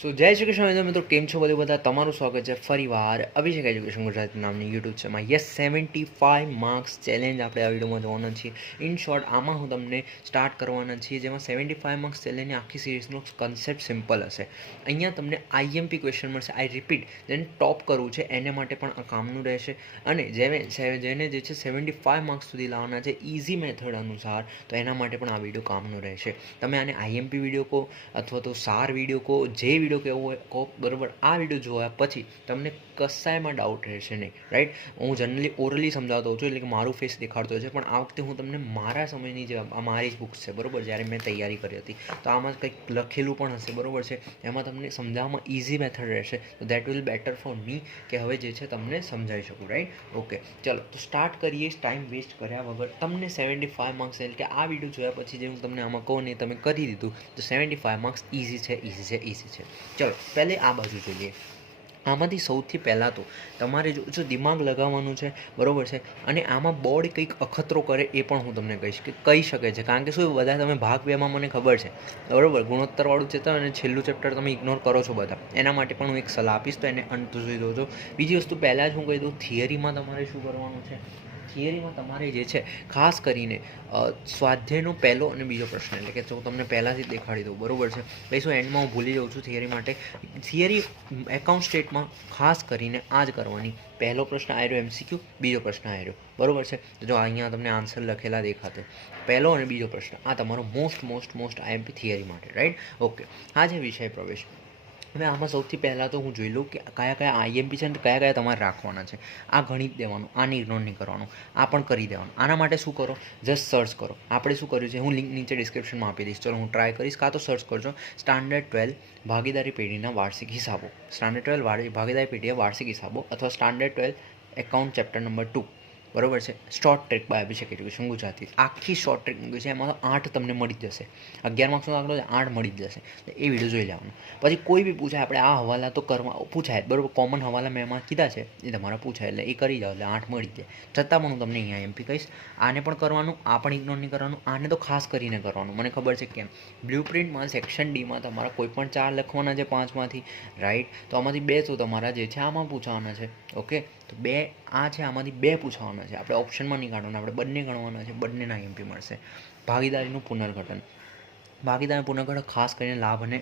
સો જય શ્રી કૃષ્ણ મિત્રો કેમ છો બધું? બધા તમારું સ્વાગત છે ફરીવાર અભિષેક એજ્યુકેશન ગુજરાત નામની યુટ્યુબ ચેનલમાં. Yes seventy five marks challenge આપણે આ વિડીયોમાં જોવાના છીએ. ઇન શોર્ટ આમાં હું તમને સ્ટાર્ટ કરવાના છીએ, જેમાં સેવન્ટી ફાઇવ માર્ક્સ ચેલેન્જની આખી સિરીઝનો કન્સેપ્ટ સિમ્પલ હશે. અહીંયા તમને આઈએમપી ક્વેશ્ચન મળશે. આઈ રિપીટ જેને ટોપ કરવું છે, એને માટે પણ આ કામનું રહેશે. અને જેને જેને જે છે સેવન્ટી ફાઇવ માર્ક્સ સુધી લાવવાના છે ઇઝી મેથડ અનુસાર, તો એના માટે પણ આ વીડિયો કામનું રહેશે. તમે આને આઈએમપી વીડિયો કહો, અથવા તો સાર વીડિયો કહો, જે વીડિયો કેવો કહો, બરાબર, આ વીડિયો જોયા પછી તમને કશાયમાં ડાઉટ રહેશે નહીં રાઈટ હું જનરલી ઓરલી સમજાવતો છું, એટલે કે મારું ફેસ દેખાડતો છે, પણ આ વખતે હું તમને મારા સમયની જે મારી જ બુક્સ છે, બરાબર, જ્યારે મેં તૈયારી કરી હતી, તો આમાં કંઈક લખેલું પણ હશે, બરાબર છે? એમાં તમને સમજાવવામાં ઇઝી મેથડ રહેશે, તો that will better for me કે હવે જે છે તમને સમજાવી શકું રાઈટ ઓકે ચલો, તો સ્ટાર્ટ કરીએ ટાઈમ વેસ્ટ કર્યા વગર. તમને સેવન્ટી ફાઇવ માર્ક્સ એટલે કે આ વીડિયો જોયા પછી જે હું તમને આમાં કહું ને તમે કરી દીધું, તો સેવન્ટી ફાઇવ માર્ક્સ ઇઝી છે ઇઝી છે ઇઝી છે. ચલો, પહેલે આ બાજુ જોઈએ. આમાંથી સૌથી પહેલાં તો તમારે જો જો દિમાગ લગાવવાનું છે, બરાબર છે? અને આમાં બોર્ડ કંઈક અખતરો કરે એ પણ હું તમને કહીશ કે કહી શકે છે. કારણ કે શું, બધા તમે ભાગ બેમાં મને ખબર છે. બરાબર? ગુણોત્તરવાળું ચેપ્ટર અને છેલ્લું ચેપ્ટર તમે ઇગ્નોર કરો છો બધા. એના માટે પણ હું એક સલાહ આપીશ તો એને અંત સુધી જોજો. બીજી વસ્તુ પહેલાં જ હું કહી દઉં થિયરીમાં તમારે શું કરવાનું છે? થિયરીમાં તમારે જે છે, ખાસ કરીને સ્વાધ્યાયનો પહેલો અને બીજો પ્રશ્ન, એટલે કે જો તમને પહેલાંથી દેખાડી દઉં, બરાબર છે? પછી શું એન્ડમાં હું ભૂલી જાઉં છું થિયરી માટે? થિયરી એકાઉન્ટ સ્ટેટમાં ખાસ કરીને આ જ કરવાની. પહેલો પ્રશ્ન આવ્યો એમસીક્યુ બીજો પ્રશ્ન આવ્યો બરાબર છે? જો અહીંયા તમને આન્સર લખેલા દેખાતે પહેલો અને બીજો પ્રશ્ન. આ તમારો most most most IMP theory માટે રાઈટ ઓકે આ છે વિષય પ્રવેશ. હવે આમાં સૌથી પહેલાં તો હું જોઈ લઉં કે કયા કયા આઈએમપી છે અને કયા કયા તમારે રાખવાના છે. આ ગણિત દેવાનું, આ ઇગ્નોર નહીં કરવાનું, આ પણ કરી દેવાનું. આના માટે શું કરો? જસ્ટ સર્ચ કરો. આપણે શું કર્યું છે? હું લિંક નીચે ડિસ્ક્રિપ્શનમાં આપી દઈશ. ચલો, હું ટ્રાય કરીશ. કાં તો સર્ચ કરજો. સ્ટાન્ડર્ડ ટ્વેલ્વ ભાગીદારી પેઢીના વાર્ષિક હિસાબો. સ્ટાન્ડર્ડ ટ્વેલ્વ ભાગીદારી પેઢીએ વાર્ષિક હિસાબો અથવા standard twelve account chapter number two બરોબર છે? Short track by Abhishek education Gujarati? આખી શોર્ટ ટ્રેક મૂકી છે, એમાં આઠ તમને મળી જ જશે. અગિયાર માર્ક્સનો દાખલો છે, આઠ મળી જ જશે. એ વીડિયો જોઈ લેવાનું. પછી કોઈ બી પૂછાય, આપણે આ હવાલા તો કરવા, પૂછાય બરોબર? કોમન હવાલા મેં એમાં કીધા છે, એ તમારા પૂછાય એટલે એ કરી જાઓ, એટલે આઠ મળી જાય. છતાં પણ હું તમને અહીંયા એમપી કહીશ, આને પણ કરવાનું, આ પણ ઇગ્નોર નહીં કરવાનું, આને તો ખાસ કરીને કરવાનું. મને ખબર છે કેમ? બ્લુ પ્રિન્ટમાં સેક્શન ડીમાં તમારા કોઈ પણ ચાર લખવાના છે પાંચમાંથી રાઈટ તો આમાંથી બે તો તમારા જે છે, આમાં પૂછવાના છે ઓકે તો બે, આ છે, આમાંથી બે પૂછવાના છે. આપણે ઓપ્શનમાં નહીં કાઢવાના, આપણે બંને ગણવાના છે, બંનેના એમપી મળશે. ભાગીદારીનું પુનર્ગઠન. ભાગીદાર પુનર્ગઠન ખાસ કરીને લાભ અને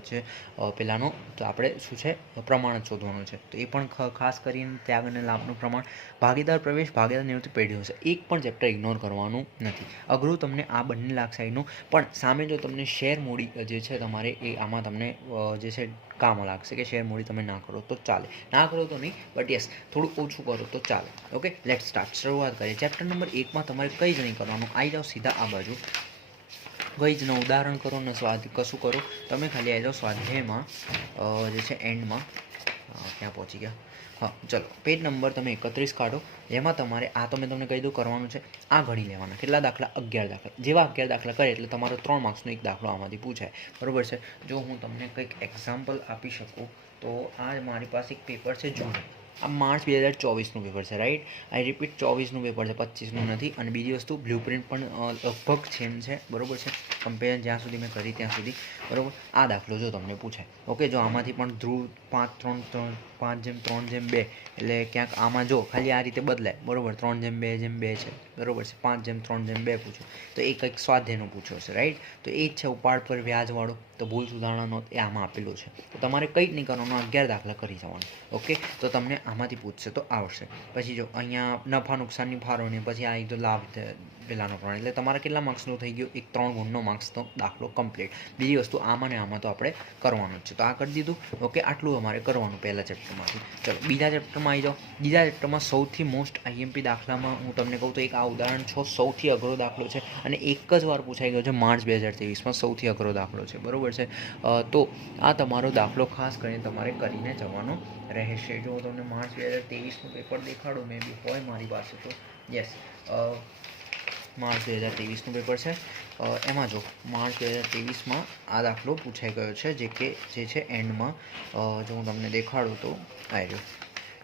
છે અ, પેલાનો તો આપણે શું છે પ્રમાણ જ શોધવાનું છે. તો એ પણ ખાસ કરીને ત્યાગ અને લાભનું પ્રમાણ ભાગીદાર પ્રવેશ ભાગીદાર નિવૃત્તિ પેઢીઓ છે એક પણ ચેપ્ટર ઇગ્નોર કરવાનું નથી. અઘરું તમને આ બંને લાખ સાઈડનું પણ સામે જો તમને શેર મૂડી જે છે તમારે એ આમાં તમને જે છે કામ લાગશે કે શેર મૂડી તમે ના કરો તો ચાલે. ના કરો તો નહીં બટ યસ થોડું ઓછું કરો તો ચાલે. ઓકે લેટ સ્ટાર્ટ શરૂઆત કરીએ. ચેપ્ટર નંબર એકમાં તમારે કંઈ જ નહીં કરવાનું. આવી જાઓ સીધા આ બાજુ. કંઈ જ ન, ઉદાહરણ કરો ને સ્વાદ, કશું કરો. તમે ખાલી આવી જાઓ સ્વાધ્યાયમાં જે છે એન્ડમાં. ક્યાં પહોંચી ગયા. હા, ચલો, પેજ નંબર તમે એકત્રીસ કાઢો. એમાં તમારે, આ તો મેં તમને કહી દઉં, કરવાનું છે, આ ગણી લેવાના. કેટલા દાખલા? અગિયાર દાખલા. જેવા અગિયાર દાખલા કરે એટલે તમારો ત્રણ માર્ક્સનો એક દાખલો આમાંથી પૂછાય. બરોબર છે? જો હું તમને કંઈક એક્ઝામ્પલ આપી શકું, તો આ મારી પાસે એક પેપર છે જૂન આ માર્ચ બે હજાર ચોવીસનું પેપર છે રાઈટ આઈ રિપીટ ચોવીસનું પેપર છે પચીસનું નથી. અને બીજી વસ્તુ બ્લુ પ્રિન્ટ પણ લગભગ સેમ છે, બરોબર છે? કમ્પેર જ્યાં સુધી મેં કરી ત્યાં સુધી, બરોબર? આ દાખલો જો તમને પૂછાય. ઓકે જો આમાંથી પણ ધ્રુવ પાંચ, ત્રણ ત્રણ, પાંચ જેમ, ત્રણ જેમ બે, એટલે ક્યાંક આમાં જો ખાલી આ રીતે બદલાય, બરોબર? ત્રણ જેમ બે જેમ બે છે. બરોબર છે? પાંચ જેમ, ત્રણ જેમ, બે પૂછો. તો એ કંઈક સ્વાધ્યાયનો પૂછ્યો છે રાઈટ તો એ જ છે ઉપાડ પર વ્યાજવાળો. તો ભૂલ સુધારણાનો એ આમાં આપેલો છે. તો તમારે કંઈ જ નહીં કરવાનું, અગિયાર દાખલા કરી જવાનું. ઓકે? તો તમને આમાંથી પૂછશે તો આવશે. પછી જો અહીંયા નફા નુકસાનની ફાળવણી પછી આ તો લાભ થ- પ્રમાણે એટલે તમારા કેટલા માર્ક્સનું થઈ ગયું? એક ત્રણ ગુણનો માર્ક્સનો દાખલો કમ્પ્લીટ બીજી વસ્તુ, આમાં ને આમાં તો આપણે કરવાનું જ છે. તો આ કરી દીધું. ઓકે આટલું અમારે કરવાનું પહેલા ચેપ્ટરમાંથી ચલો, બીજા ચેપ્ટરમાં આવી જાઓ. બીજા ચેપ્ટરમાં સૌથી મોસ્ટ આઈએમપી દાખલામાં હું તમને કહું તો એક આ ઉદાહરણ છો. સૌથી અઘરો દાખલો છે. અને એક જ વાર પૂછાઈ ગયો છે માર્ચ બે હજાર ત્રેવીસમાં સૌથી અઘરો દાખલો છે. બરાબર છે? તો આ તમારો દાખલો ખાસ કરીને તમારે કરીને જવાનો રહેશે. જો તમને માર્ચ બે હજાર ત્રેવીસનું પેપર દેખાડું, મેં બી હોય મારી પાસે તો. યસ માર્ચ બે હજાર ત્રેવીસનું પેપર છે. એમાં જો, માર્ચ બે હજાર ત્રેવીસમાં આ દાખલો પૂછાઈ ગયો છે, જે કે, જે છે એન્ડમાં. જો હું તમને દેખાડું તો, આ રહ્યો.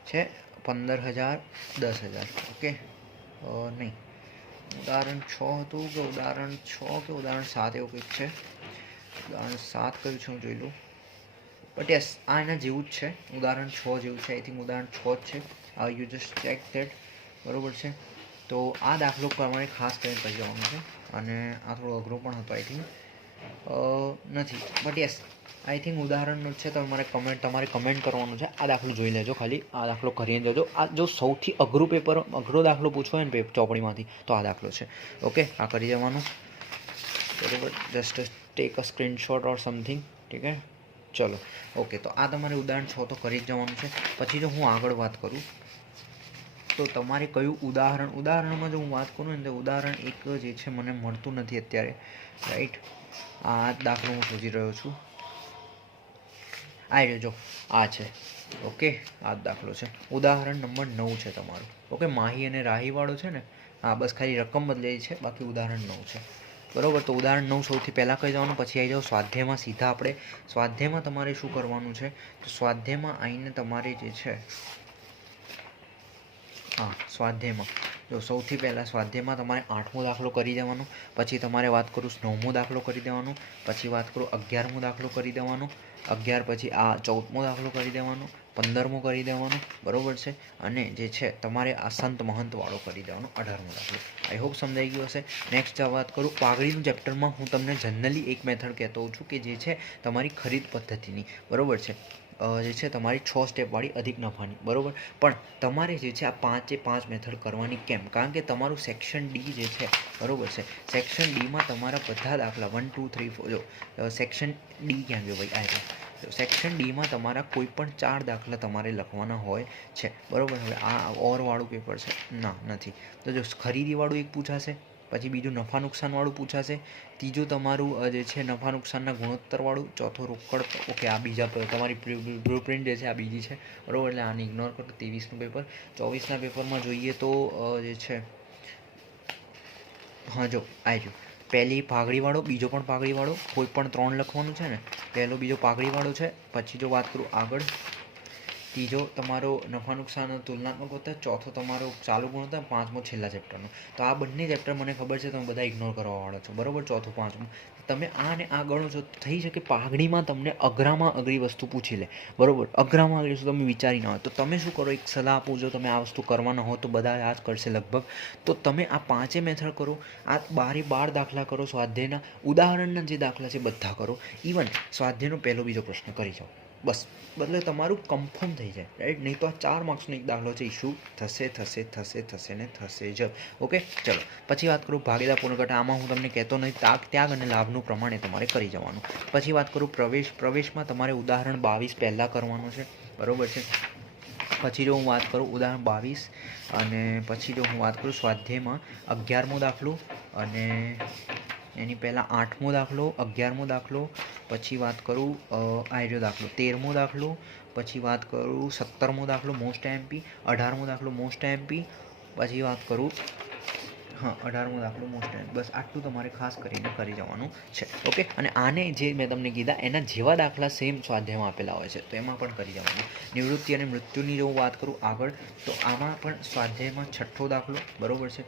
છે પંદર હજાર, દસ હજાર, ઓકે? નહીં. ઉદાહરણ છ હતું કે ઉદાહરણ છ કે ઉદાહરણ સાત એવું કંઈક છે? ઉદાહરણ સાત કયું છે હું જોઈ લઉં. બટ યસ આ એના જેવું જ છે. ઉદાહરણ છ જેવું છે. આઈ થિંક ઉદાહરણ છ જ છે. યુ જસ્ટ ચેક ધેટ બરોબર છે? તો આ દાખલો પ્રમાણે ખાસ કરીને કરી જવાનું છે. અને આ થોડો અઘરો પણ હતો આઈ થિંક નથી. બટ યસ આઈ થિંક ઉદાહરણનું છે તમારે કમેન્ટ તમારે કમેન્ટ કરવાનું છે. આ દાખલો જોઈ લેજો ખાલી. આ દાખલો કરીને જજો. આ જો સૌથી અઘરું પેપર અઘરો દાખલો પૂછવો હોય ને ચોપડીમાંથી, તો આ દાખલો છે. ઓકે આ કરી જવાનું. બરાબર? Just take a screenshot or something ઠીક હે? ચલો. ઓકે તો આ તમારે ઉદાહરણ છ તો કરી જ જવાનું છે. પછી જો હું આગળ વાત કરું. તો તમારે કયું ઉદાહરણ? ઉદાહરણમાં જો હું વાત કરું ને તો ઉદાહરણ એક જે છે મને મળતું નથી અત્યારે. રાઈટ આ દાખલો હું શોધી રહ્યો છું. આ રહ્યો જો. આ છે. ઓકે આ દાખલો છે. ઉદાહરણ નંબર નવ છે તમારું. ઓકે માહી અને રાહીવાળો છે ને? હા, બસ ખાલી રકમ બદલાઈ છે. બાકી ઉદાહરણ નવ છે. બરોબર? તો ઉદાહરણ નવ સૌથી પહેલાં કહી જવાનું પછી આવી જાઓ સ્વાધ્યાયમાં સીધા આપણે. સ્વાધ્યાયમાં તમારે શું કરવાનું છે? તો સ્વાધ્યાયમાં આવીને તમારે જે છે હા, સ્વાધ્યાયમાં. જો સૌથી પહેલાં સ્વાધ્યાયમાં તમારે આઠમો દાખલો કરી દેવાનો, પછી તમારે વાત કરું નવમો દાખલો કરી દેવાનો, પછી વાત કરું અગિયારમો દાખલો કરી દેવાનો, અગિયાર પછી આ ચૌદમો દાખલો કરી દેવાનો, પંદરમો કરી દેવાનો, બરાબર છે? અને જે છે, તમારે આ સંત મહંતવાળો કરી દેવાનો, અઢારમો દાખલો. આઈ હોપ સમજાઈ ગયું હશે. નેક્સ્ટ વાત કરું પાઘડીનું ચેપ્ટરમાં હું તમને જનરલી એક મેથડ કહેતો છું કે જે છે, તમારી ખરીદ પદ્ધતિની. બરાબર છે? જે છે તમારી છ સ્ટેપવાળી અધિક નફાની, બરાબર? પણ તમારે જે છે આ પાંચે પાંચ મેથડ કરવાની કેમ? કારણ કે તમારું સેક્શન ડી જે છે, બરાબર છે? સેક્શન ડીમાં તમારા બધા દાખલા વન ટુ થ્રી ફોર જો સેક્શન ડી ક્યાં ગયો ભાઈ? આ સેક્શન ડીમાં તમારા કોઈ પણ ચાર દાખલા તમારે લખવાના હોય છે, બરાબર? હવે આ ઓરવાળું પેપર છે? ના, નથી. તો જો ખરીદીવાળું એક પૂછાશે? પછી બીજું નફા નુકસાનવાળું પૂછાશે. ત્રીજું તમારું જે છે નફા નુકસાનના ગુણોત્તરવાળું. ચોથો રોકડ, ઓકે, આ બીજા તમારી બ્લુ પ્રિન્ટ જે છે આ બીજી છે. બરાબર, એટલે આને ઇગ્નોર કરો. ત્રેવીસનું પેપર ચોવીસના પેપરમાં જોઈએ તો જે છે, હા, જો આવી ગયું. પહેલી પાઘડીવાળો, બીજો પણ પાઘડીવાળો, કોઈ પણ ત્રણ લખવાનું છે ને, પહેલો બીજો પાઘડીવાળો છે. પછી જો વાત કરું આગળ ત્રીજો તમારો નફા નુકસાન તુલનાત્મક હોતા ચોથો તમારો ચાલુ ગુણ હતા પાંચમો છેલ્લા ચેપ્ટરનો તો આ બંને ચેપ્ટર મને ખબર છે, તમે બધા ઇગ્નોર કરવાવાળા છો. બરાબર? ચોથું, પાંચમું. તમે આ અને આ ગણો છો થઈ શકે પાઘડીમાં તમને અઘરામાં અઘરી વસ્તુ પૂછી લે. બરોબર? અઘરામાં અઘરી વસ્તુ તમે વિચારી ના હોય. તો તમે શું કરો? એક સલાહ આપું, જો તમે આ વસ્તુ કરવાના હો, તો બધા આ જ કરશે લગભગ. તો તમે આ પાંચે મેથડ કરો, આ બારે બાર દાખલા કરો, સ્વાધ્યાયના ઉદાહરણના જે દાખલા છે, બધા કરો. ઇવન સ્વાધ્યાયનો પહેલો બીજો પ્રશ્ન કરી જાઓ. બસ, બદલે તમારું કન્ફર્મ થઈ જાય રાઈટ નહીં તો આ ચાર માર્ક્સનો એક દાખલો છે ઇશ્યુ થશે થશે થશે થશે ને થશે જ. ઓકે ચલો, પછી વાત કરું ભાગીદાર પુનર્ગઠન. આમાં હું તમને કહેતો નહીં તાક ત્યાગ અને લાભનું પ્રમાણે તમારે કરી જવાનું. પછી વાત કરું પ્રવેશ, પ્રવેશમાં તમારે ઉદાહરણ બાવીસ પહેલાં કરવાનું છે, બરાબર છે? પછી જો હું વાત કરું ઉદાહરણ બાવીસ, અને પછી જો હું વાત કરું સ્વાધ્યાયમાં અગિયારમો દાખલો અને એની પહેલાં આઠમો દાખલો, અગિયારમો દાખલો, પછી વાત કરું આર્યો દાખલો. તેરમો દાખલો, પછી વાત કરું, સત્તરમો દાખલો મોસ્ટ એમપી અઢારમો દાખલો મોસ્ટ એમપી પછી વાત કરું, હા, અઢારમો દાખલો મોસ્ટ બસ આટલું તમારે ખાસ કરીને કરી જવાનું છે. ઓકે? અને આને જે મેં તમને કીધા, એના જેવા દાખલા સેમ સ્વાધ્યાયમાં આપેલા હોય છે. તો એમાં પણ કરી જવાનું. નિવૃત્તિ અને મૃત્યુની જો વાત કરું આગળ, તો આમાં પણ સ્વાધ્યાયમાં છઠ્ઠો દાખલો, બરાબર છે?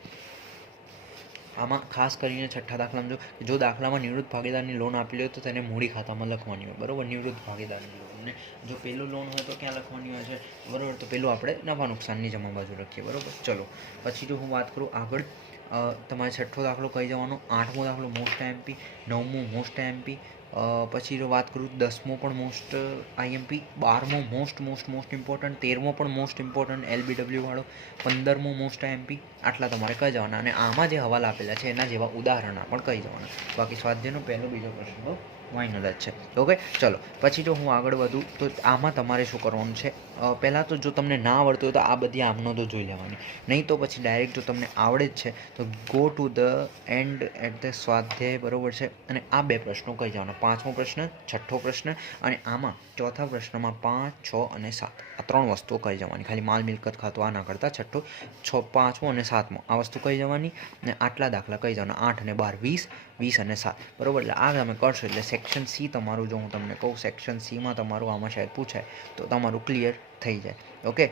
આમાં ખાસ કરીને છઠ્ઠા દાખલામાં જો જો દાખલામાં નિવૃત્ત ભાગીદારની લોન આપેલી હોય તો તેને મૂડી ખાતામાં લખવાની હોય. બરાબર? નિવૃત્ત ભાગીદારની લોન ને જો પેલું લોન હોય તો ક્યાં લખવાની હોય છે? બરાબર? તો પેલું આપણે નફા નુકસાનની જમા બાજુ લખીએ. બરોબર? ચલો. પછી જો હું વાત કરું આગળ તમારે છઠ્ઠો દાખલો કહી જવાનો? આઠમો દાખલો, મોસ્ટ એમપી નવમો, મોસ્ટ એમપી પછી જો વાત કરું દસમો પણ મોસ્ટ આઈએમપી બારમો મોસ્ટ મોસ્ટ મોસ્ટ ઇમ્પોર્ટન્ટ તેરમો પણ મોસ્ટ ઇમ્પોર્ટન્ટ એલબીડબ્લ્યુ વાળો, પંદરમો મોસ્ટ એમપી આટલા તમારે કહી જવાના. અને આમાં જે હવાલા આપેલા છે એના જેવા ઉદાહરણ પણ કહી જવાના. બાકી સ્વાધ્યાયનો પહેલો, બીજો પ્રશ્ન તો અલગ છે ઓકે ચલો. પછી જો હું આગળ વધું, તો આમાં તમારે શું કરવાનું છે? પહેલાં તો જો તમને ના આવડતું હોય તો આ બધી આમનો તો જોઈ લેવાની. નહીં તો પછી ડાયરેક્ટ જો તમને આવડે જ છે, તો go to the end at the સ્વાધ્યાય, બરાબર છે? અને આ બે પ્રશ્નો કહી જવાનો. પાંચમો પ્રશ્ન, છઠ્ઠો પ્રશ્ન, અને આમાં ચોથા પ્રશ્નમાં પાંચ, છ અને સાત. આ ત્રણ વસ્તુઓ કહી જવાની. ખાલી માલ, મિલકત ખાતું આના કરતાં છઠ્ઠો, છ, પાંચમો અને સાતમો. આ વસ્તુ કહી જવાની અને આટલા દાખલા કહી જવાના. આઠ અને બાર, વીસ. વીસ અને સાત. બરોબર? એટલે આ તમે કરશો. એટલે સેક્શન સી તમારું જો હું તમને કહું સેક્શન સીમાં તમારું આમાં શાયદ પૂછાય, તો તમારું ક્લિયર થઈ જાય. ઓકે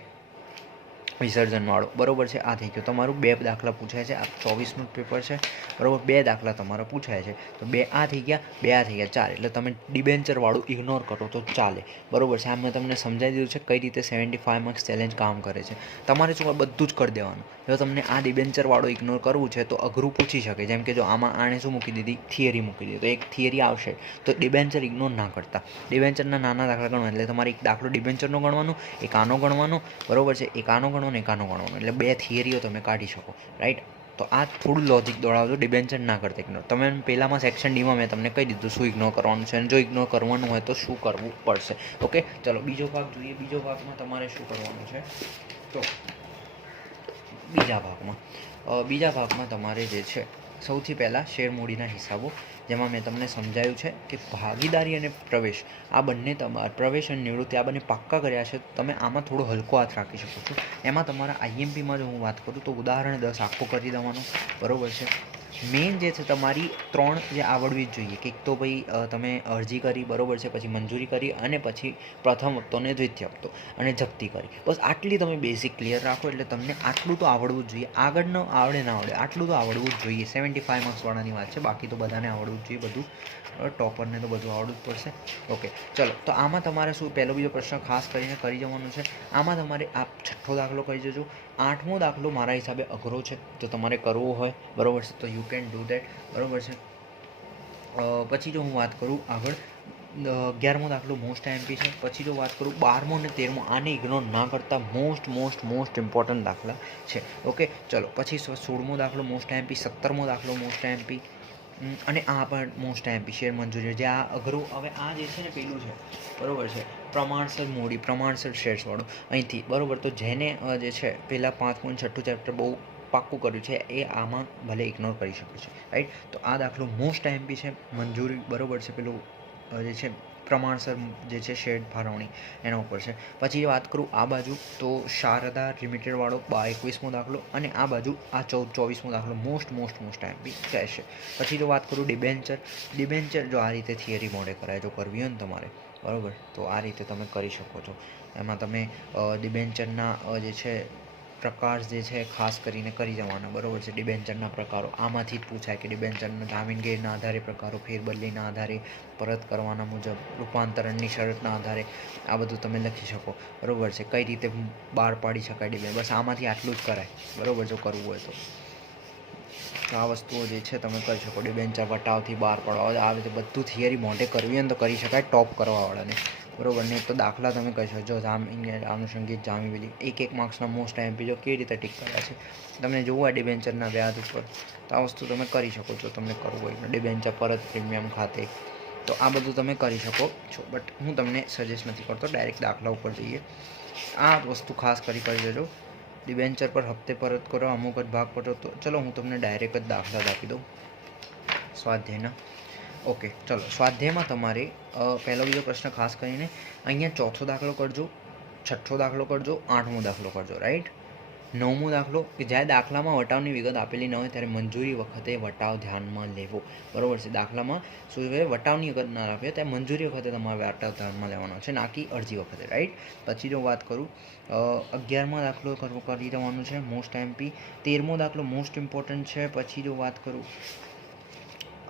વિસર્જનવાળો. બરાબર છે? આ થઈ ગયો. તમારું બે દાખલા પૂછાય છે. આ ચોવીસનું પેપર છે. બરાબર? બે દાખલા તમારા પૂછાય છે. તો બે આ થઈ ગયા, બે આ થઈ ગયા. ચાર એટલે તમે ડિબેન્ચરવાળું ઇગ્નોર કરો તો ચાલે. બરોબર છે? આ મેં તમને સમજાવી દીધું છે કઈ રીતે સેવન્ટી ફાઇવ માર્ક્સ ચેલેન્જ કામ કરે છે. તમારે શું બધું જ કરી દેવાનું. જો તમને આ ડિબેન્ચરવાળો ઇગ્નોર કરવું છે તો અઘરું પૂછી શકે. જેમ કે જો આમાં આણે શું મૂકી દીધી? થિયરી મૂકી દીધી. તો એક થિયરી આવશે. તો ડિબેન્ચર ઇગ્નોર ના કરતા. ડિબેન્ચરના નાના દાખલા ગણવા. એટલે તમારે એક દાખલો ડિબેન્ચરનો ગણવાનો, એક આનો ગણવાનો. બરોબર છે? એક આનો ગણવાનો. એક આનો ગણવાનો. એટલે બે થિયરીઓ તમે કાઢી શકો રાઈટ તો આ થોડું લોજિક દોડાવજો ડિબેન્ચર ના કરતા ઇગ્નોર તમે પહેલાંમાં સેક્શન ડીમાં મેં તમને કહી દીધું શું ઇગ્નોર કરવાનું છે અને જો ઇગ્નોર કરવાનું હોય તો શું કરવું પડશે? ઓકે ચલો, બીજો ભાગ જોઈએ. બીજો ભાગમાં તમારે શું કરવાનું છે? તો બીજા ભાગમાં બીજા ભાગમાં તમારે જે છે સૌથી પહેલાં શેર મૂડીના હિસાબો, જેમાં મેં તમને સમજાવ્યું છે કે ભાગીદારી અને પ્રવેશ, આ બંને તમારા પ્રવેશ અને નિવૃત્તિ આ બંને પાક્કા કર્યા છે, તમે આમાં થોડો હલકો હાથ રાખી શકો છો. એમાં તમારા આઈએમપીમાં જો હું વાત કરું તો ઉદાહરણ દસ આખો કરી દેવાનો, બરોબર છે? મેઇન જે છે તમારી ત્રણ જે આવડવી જ જોઈએ, કે તો ભાઈ તમે અરજી કરી, બરોબર છે, પછી મંજૂરી કરી અને પછી પ્રથમ હપ્તો અને દ્વિતીય હપ્તો અને જપ્તી કરી. બસ આટલી તમે બેઝિક ક્લિયર રાખો એટલે તમને આટલું તો આવડવું જ જોઈએ. આગળ ન, આવડે ના આવડે, આટલું તો આવડવું જ જોઈએ. સેવન્ટી ફાઇવ માર્ક્સવાળાની વાત છે, બાકી તો બધાને આવડવું જ જોઈએ બધું. ટોપરને તો બધું આવડવું જ પડશે. ઓકે ચલો, તો આમાં તમારે શું પહેલો બીજો પ્રશ્ન ખાસ કરીને કરી જવાનો છે. આમાં તમારે આ છઠ્ઠો દાખલો કરી જજો. આઠમો દાખલો મારા હિસાબે અઘરો છે, જો તમારે કરવો હોય, બરોબર છે, તો યુ કેન ડૂ દેટ બરોબર છે. પછી જો હું વાત કરું આગળ અગિયારમો દાખલો મોસ્ટ એમપી છે, પછી જો વાત કરું બારમો અને તેરમો, આને ઇગ્નોર ના કરતા મોસ્ટ મોસ્ટ મોસ્ટ ઇમ્પોર્ટન્ટ દાખલા છે. ઓકે ચલો, પછી સોળમો દાખલો મોસ્ટ એમપી સત્તરમો દાખલો મોસ્ટ એમપી અને આ પણ મોસ્ટ એમ્પી શેર મંજૂરી. જે આ અઘરું, હવે આ જે છે ને પેલું છે, બરાબર છે, પ્રમાણસર મૂડી, પ્રમાણસર શેર્સવાળું અહીંથી, બરાબર, તો જેને જે છે પહેલાં પાંચમું અને છઠ્ઠું ચેપ્ટર બહુ પાક્કું કર્યું છે, એ આમાં ભલે ઇગ્નોર કરી શકે છે રાઈટ તો આ દાખલો મોસ્ટ એમપી છે, મંજૂરી બરોબર છે, પેલું જે છે પ્રમાણસર જે છે શેડ ફાળવણી એના ઉપર છે. પછી વાત કરું આ બાજુ, તો શારદા લિમિટેડવાળો બા એકવીસમો દાખલો અને આ બાજુ આ ચૌદ ચોવીસમો દાખલો મોસ્ટ મોસ્ટ મોસ્ટ એમપી કહેશે પછી જો વાત કરું ડિબેન્ચર ડિબેન્ચર જો આ રીતે થિયરી મોડે કરાય, જો કરવી હોય ને તમારે, બરાબર? તો આ રીતે તમે કરી શકો છો. એમાં તમે ડિબેન્ચરના જે છે પ્રકાર જે છે ખાસ કરીને કરી જવાના, બરાબર છે? ડિબેન્ચરના પ્રકારો. આમાંથી જ પૂછાય કે ડિબેન્ચરના જામીનગીરીના આધારે પ્રકારો, ફેરબદલીના આધારે, પરત કરવાના મુજબ, રૂપાંતરણની શરતના આધારે, આ બધું તમે લખી શકો. બરાબર છે? કઈ રીતે બહાર પાડી શકાય ડિબેન બસ આમાંથી આટલું જ કરાય. બરાબર, જો કરવું હોય તો. આ વસ્તુઓ જે છે તમે કરી શકો. ડિબેન્ચર વટાવથી બહાર પાડવા. આવી રીતે બધું થિયરી મોઢે કરવી હોય ને તો કરી શકાય ટોપ કરવાવાળાને. બરોબર ને તો દાખલા તમે કહેશો જો જામ આનુષંગિક જામી બીજી એક એક માર્ક્સના મોસ્ટ એમપી જો કેવી રીતે ટીક કર્યા છે? તમને જોવું ડિબેન્ચરના વ્યાજ ઉપર, તો આ વસ્તુ તમે કરી શકો છો, તમને કરવું હોય. ડિબેન્ચર પરત પ્રીમિયમ ખાતે. તો આ બધું તમે કરી શકો છો. બટ હું તમને સજેસ્ટ નથી કરતો ડાયરેક્ટ દાખલા ઉપર જઈએ. આ વસ્તુ ખાસ કરી કરી દેજો. ડિબેન્ચર પર હપ્તે પરત કરો, અમુક જ ભાગ પડો તો. ચલો, હું તમને ડાયરેક્ટ જ દાખલા જ આપી દઉં. સ્વાધ્યાયના. ઓકે, ચલો. સ્વાધ્યાયમાં તમારે પહેલો બીજો પ્રશ્ન ખાસ કરીને, અહીંયા ચોથો દાખલો કરજો, છઠ્ઠો દાખલો કરજો, આઠમો દાખલો કરજો રાઈટ નવમો દાખલો, કે જ્યારે દાખલામાં વટાવની વિગત આપેલી ન હોય, ત્યારે મંજૂરી વખતે વટાવ ધ્યાનમાં લેવો. બરોબર છે? દાખલામાં શું કહેવાય વટાવની વિગત ના આપે, ત્યારે મંજૂરી વખતે તમારે વટાવ ધ્યાનમાં લેવાનો છે ના કે અરજી વખતે રાઈટ પછી જો વાત કરું અગિયારમો દાખલો કરવો કરી દેવાનો છે મોસ્ટ એમપી તેરમો દાખલો મોસ્ટ ઇમ્પોર્ટન્ટ છે, પછી જો વાત કરું,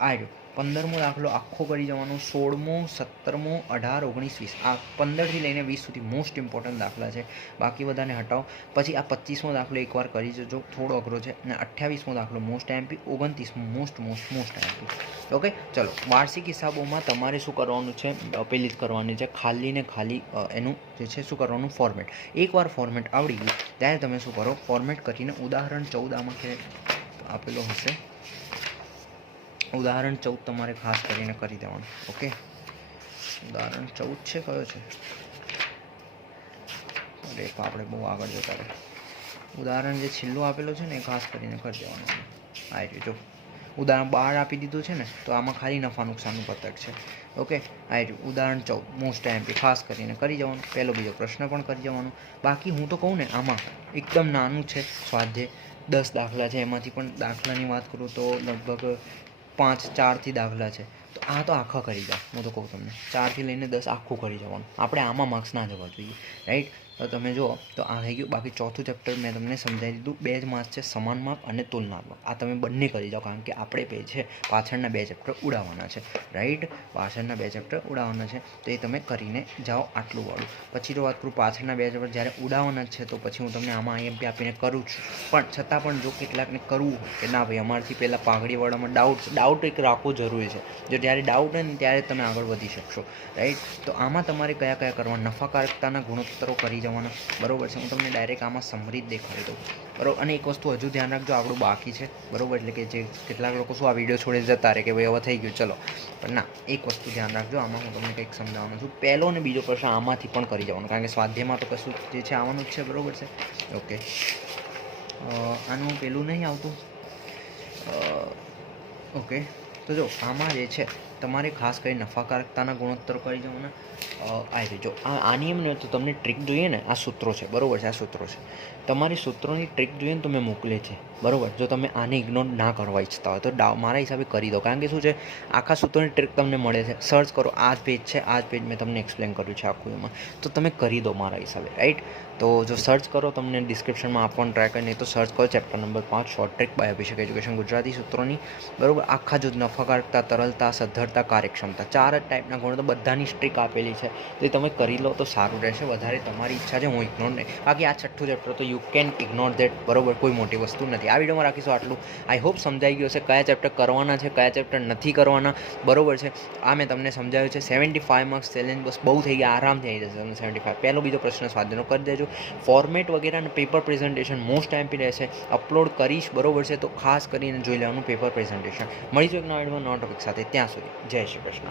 આ પંદરમો દાખલો આખો કરી જવાનો, સોળમો, સત્તરમો, અઢાર, ઓગણીસ, વીસ. આ પંદરથી લઈને વીસ સુધી મોસ્ટ ઇમ્પોર્ટન્ટ દાખલા છે. બાકી બધાને હટાવો. પછી આ પચીસમો દાખલો એકવાર કરી જજો. થોડો અઘરો છે. અને અઠ્યાવીસમો દાખલો most MP ઓગણત્રીસમો most most most MP okay ચલો. વાર્ષિક હિસાબોમાં તમારે શું કરવાનું છે? પેલી કરવાની છે. ખાલી ને ખાલી એનું જે છે, શું કરવાનું? ફોર્મેટ એકવાર ફોર્મેટ આવડી ગયું, ત્યારે તમે શું કરો? ફોર્મેટ કરીને ઉદાહરણ ચૌદ આમાં કે આપેલો હશે. ઉદાહરણ ચૌદ તમારે ખાસ કરીને કરી દેવાનું, ઓકે? ઉદાહરણ ચૌદ છે, કયો છે? અરે આપણે બહુ આગળ જતા રહે. ઉદાહરણ જે છેલ્લું આપેલું છે ને, એ ખાસ કરીને કરી દેવાનું. આ જો. ઉદાહરણ બહાર આપી દીધું છે ને, તો આમાં ખાલી નફા નુકસાનનું પતક છે. ઓકે? આ ઉદાહરણ ચૌદ મોસ્ટ એમપી ખાસ કરીને કરી જવાનું પહેલો બીજો પ્રશ્ન પણ કરી જવાનો બાકી હું તો કહું ને, આમાં એકદમ નાનું છે. સ્વાધ્યાય દસ દાખલા છે, એમાંથી પણ દાખલાની વાત કરું તો લગભગ પાંચ, ચારથી દાખલા છે. તો આ તો આખા કરી જાઓ હું તો કહું તમને, ચારથી લઈને દસ આખું કરી જવાનું. આપણે આમાં માર્ક્સ ના જવા જોઈએ રાઈટ તો તમે જુઓ, તો આ થઈ ગયું. બાકી ચોથું ચેપ્ટર મેં તમને સમજાવી દીધું. બે જ માસ છે, સમાન માપ અને તુલનાત્મક આ તમે બંને કરી જાઓ, કારણ કે આપણે બે છે, પાછળના બે ચેપ્ટર ઉડાવવાના છે. રાઈટ પાછળના બે ચેપ્ટર ઉડાવવાના છે. તો એ તમે કરીને જાઓ આટલું વાળું. પછી જો વાત કરું પાછળના બે ચેપ્ટર જ્યારે ઉડાવવાના છે, તો પછી હું તમને આમાં આઈએમપી આપીને કરું છું. પણ છતાં પણ જો કેટલાકને કરવું કે ના ભાઈ, અમારથી પહેલાં પાઘડીવાળામાં ડાઉટ ડાઉટ એક રાખવો જરૂરી છે. જો જ્યારે ડાઉટ હોય ને, ત્યારે તમે આગળ વધી શકશો. રાઈટ તો આમાં તમારે કયા કયા કરવા? નફાકારકતાના ગુણોત્તરો કરી જવાના. બરોબર છે, હું તમને ડાયરેક્ટ આમાં સમરી જ દેખાડી દઉં. બરાબર અને એક વસ્તુ હજુ ધ્યાન રાખજો, આપણું બાકી છે. બરાબર, એટલે કે જે કેટલાક લોકો શું આ વીડિયો છોડી જતા રહે કે ભાઈ હવે થઈ ગયું, ચલો. પણ ના, એક વસ્તુ ધ્યાન રાખજો, આમાં હું તમને કંઈક સમજાવવાનું છું. પહેલો અને બીજો પ્રશ્ન આમાંથી પણ કરી જવાનું, કારણ કે સ્વાધ્યાયમાં તો કશું જે છે આવવાનું જ છે, બરાબર છે? ઓકે આનું પેલું નહીં આવતું? ઓકે તો જો, આમાં જે છે, તમારે ખાસ કરી નફાકારકતાના ગુણોત્તર કરી જવાના આ રીતે. જો, આ, આની એમ ને તો તમને ટ્રીક જોઈએ ને, આ સૂત્રો છે, બરાબર છે, આ સૂત્રો છે. તમારી સૂત્રોની ટ્રીક જોઈએ ને, તો મેં મોકલે છે, બરોબર? જો તમે આને ઇગ્નોર ના કરવા ઈચ્છતા હોય, તો મારા હિસાબે કરી દો. કારણ કે શું છે, આખા સૂત્રોની ટ્રીક તમને મળે છે. સર્ચ કરો, આ જ પેજ છે, આ જ પેજ મેં તમને એક્સપ્લેન કર્યું છે આખું એમાં. તો તમે કરી દો મારા હિસાબે રાઈટ તો જો સર્ચ કરો, તમને ડિસ્ક્રિપ્શનમાં આપવાનું ટ્રાય કરી નહીં તો સર્ચ કરો ચેપ્ટર નંબર પાંચ short trick by Abhishek education Gujarati સૂત્રોની, બરોબર? આખા જો નફાકારકતા તરલતા, સદ્ધરતા, કાર્યક્ષમતા, ચાર જ ટાઈપના ગુણો તો બધાની સ્ટ્રીક આપેલી છે. તો તમે કરી લો તો સારું રહેશે, વધારે તમારી ઈચ્છા છે, હું ઇગ્નોર નહીં. બાકી આ છઠ્ઠું ચેપ્ટર તો યુ કેન ઇગ્નોર દેટ બરોબર, કોઈ મોટી વસ્તુ નથી. આ વિડીયોમાં રાખીશું આટલું. આઈ હોપ સમજાઈ ગયું હશે કયા ચેપ્ટર કરવાના છે, કયા ચેપ્ટર નથી કરવાના. બરોબર છે. આ મેં તમને સમજાવ્યું છે. સેવન્ટી ફાઇવ માર્ક્સ ચેલેન્જ બસ બહુ થઈ ગયા, આરામથી આવી જશે તમને સેવન્ટી ફાઇવ પહેલો બીજો પ્રશ્ન સ્વાધ્યાયનો કરી દેજો. ફોર્મેટ વગેરે અને પેપર પ્રેઝન્ટેશન મોસ્ટ ટાઈમ રહેશે. અપલોડ કરીશ, બરોબર છે, તો ખાસ કરીને જોઈ લેવાનું પેપર પ્રેઝન્ટેશન મળીશું એક નવા નવા ટોપિક સાથે ત્યાં સુધી. જય શ્રી કૃષ્ણ.